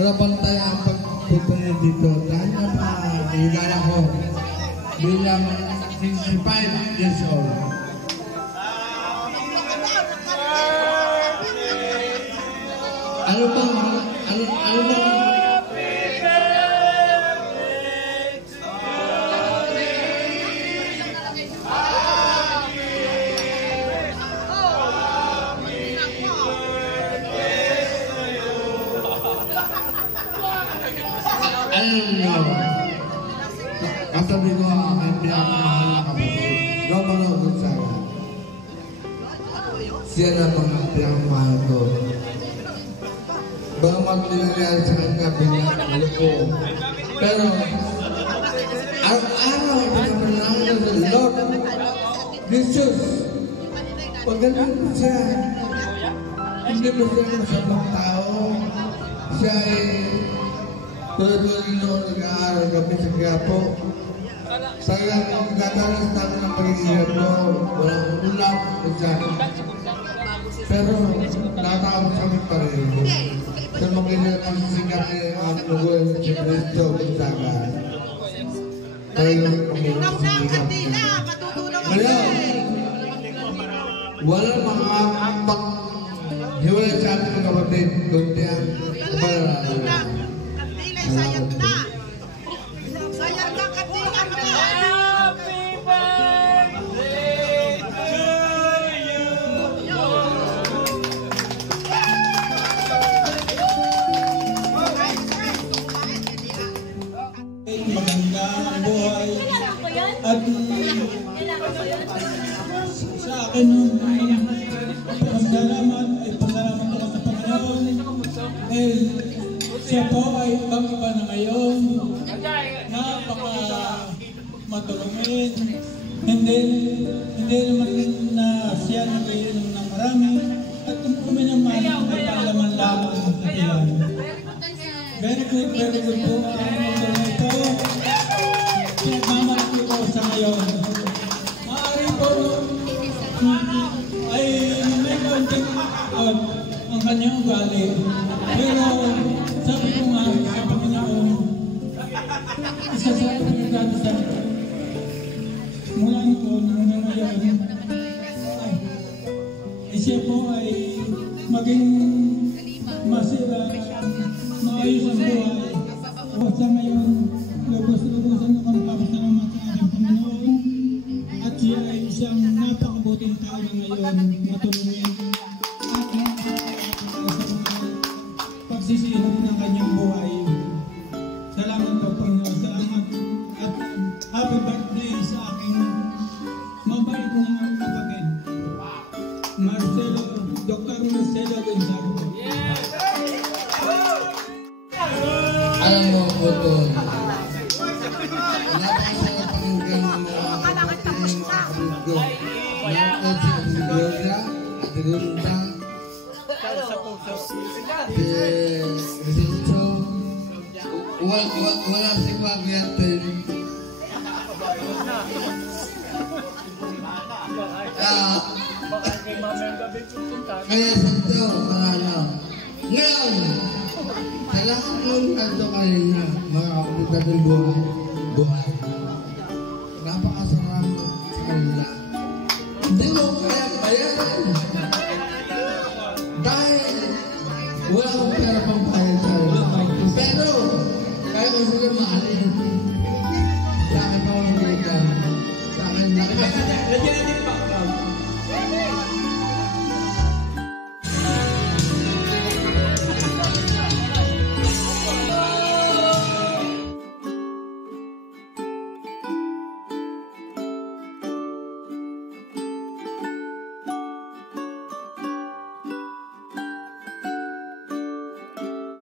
napantay ang pagpunta niya dito. Dahil napakilala ko bilang 65 years old. Ano bang kasabi ko ang pinakamahal na kapatid. Romano Gonzaga. Siya na mga pinakamahal ko. Bagamat nangyayari sa kanya bilang ko. Pero araw-araw pinapanalangin sa Lord Jesus. Pag ganun po siya, hindi po siya masamang tao. Siya ay tuloy-tuloy noon nag-aaral kami sa Quiapo. Talagang gagalas namin ng pag-iingat mo. Walang ulam po siya. Pero natawag kami pa rin. Sa makinig ang sikat ang lugoy si Cristo Gonzaga. Talagang kami ang sikat. Ngayon, walang makakapag hiwala sa ating kapatid kundi ang kapalalala. Sayang na! Sayang na katilang na! Happy birthday to you! Magandang buhay at sa akin pasalamat ako sa Panginoon siya po ay ibang-iba na ngayon, napaka matulungin, hindi naman na siya nag-iinom ng marami at uminom ay pangalaman lamang ng katiyan. Very good po ang motor na ito. Pinagmamalaki ko sa ngayon. Maaari po ay may kaunting ang kanyang ugali. Pero sabi ko nga sa Panginoon, isa sa pinagdadasal mula noon hanggang ngayon, siya po ay maging maayos ang buhay. Sa ngayon, lubos-lubosan akong papasalamat sa aking Panginoon at siya ay isang napakabuting tao na ngayon, matulungin pagsisihog ng kanyang buhay. Salamat po Panginoon. Salamat at happy birthday sa aking mabait na kapatid, Dr. Marcelo Gonzaga. Alam mo po ito, napakasarap pakinggan ng mga kapatid ng mga kapatid ko. Nakakot si Ate Gloria, Ate Gunda, wala si Pabiatin. Kaya sa ito, ngayon, sa lahat ng kanto kanina, mga kapatid natin buhay. Napakasarap sa kanila. Hindi mo kaya bayaran. Dahil wala akong pera pang bayad sa kanila. Pero, kaya ko sila mahalin.